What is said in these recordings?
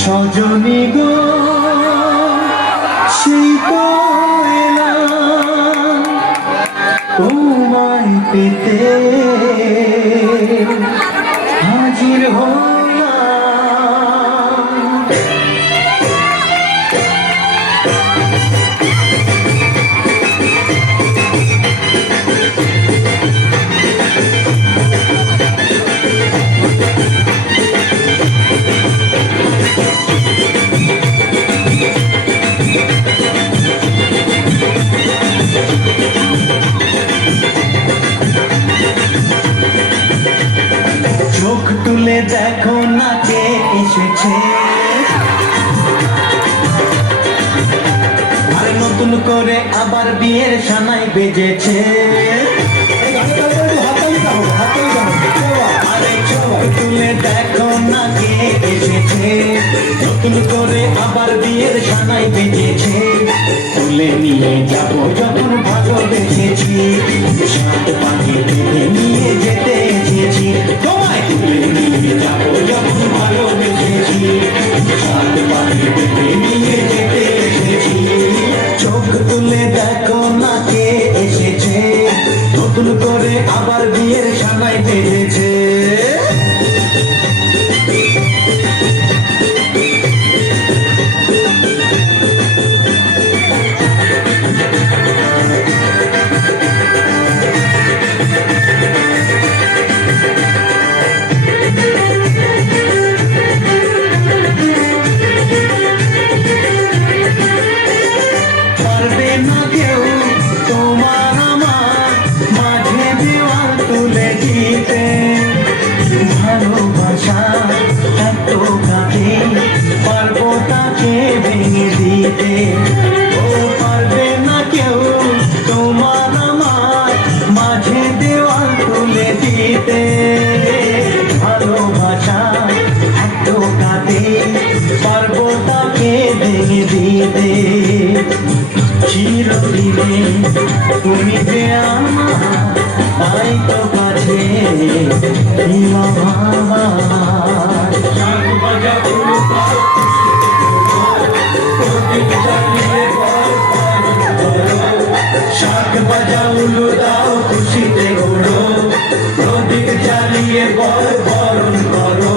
সজনী গো সেই তো এলাম তোমায় পেতে হাজির হলাম। চোখ তুলে দেখো না কে এসেছে, আর নতুন করে আবার বিয়ের সানাই বেজেছে। আরে চোখ তুলে দেখো না কে এসেছে, নতুন করে আবার বিয়ের সানাই বেজেছে। তুলে নিয়ে যাবো যখন ভালোবেসেছি, সাত পাখি বেঁধে নিয়ে যেতে এসেছি। তোমায় তুলে নিয়ে যাবো যখন ভালোবেসেছি, সাত পাখি বেঁধে নিয়ে যেতে এসেছি। চোখ তুলে দেখো না কে এসেছে, নতুন করে আবার বিয়ের সানাই বেজেছে। ভালোবাসা এত কাছে পারবো তাকে ভেঙে দিতে, ও পারবে না কেউ তোমার আমার মাঝে দেওয়াল তুলে দিতে। ভালোবাসা এত কাছে পারবো তাকে ভেঙে দিতে। চিরদিনে তুমি যে আমার তাই তো কাছে শাক বাজা উলু দাও খুশিতে ঘোরো, প্রদীপ জ্বালিয়ে বরণ করো।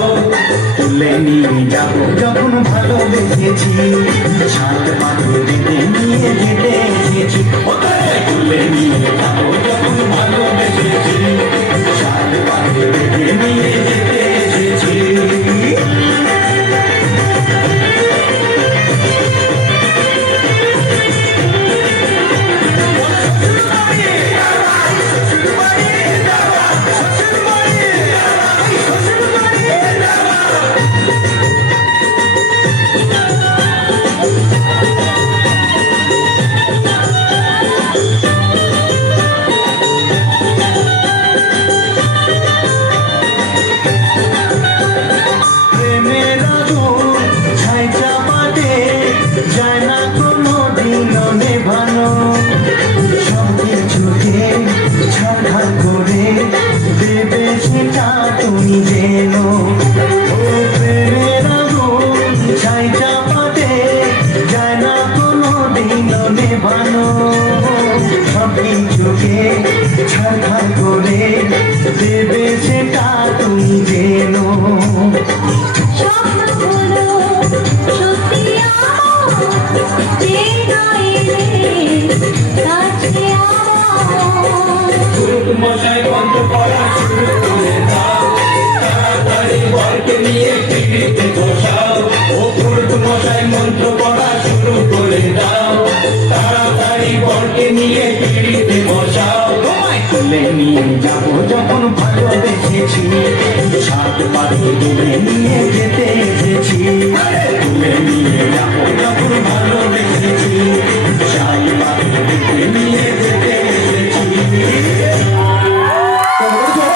তুলে নিয়ে যাবো যখন ভালোবেসেছি, সাত পাখি বেঁধে নিয়ে যেতে এসেছি। তুলে নিয়ে যাবো যখন ভালোবেসেছি, সাত পাখি বেঁধে নিয়ে যেতে এসেছি। তুমি যেন ও প্রেমের আগুন ছাই চাপাতে যায় না কোনো দিন নেভানো। সবই চোখে ছাড়খাড় করে দেবে সেটা তুমি যেন। মশাই বন্ধ করা শুরু করে দাও, তাড়াতাড়ি বরকে নিয়ে পিড়িতে বসাও। ও পুরুত মশাই মন্ত্র পড়া শুরু করে দাও, তাড়াতাড়ি বরকে নিয়ে পিড়িতে বসাও। তোমায় তুলে নিয়ে যাবো যখন ভালোবেসেছি, সাত পাখি তুলে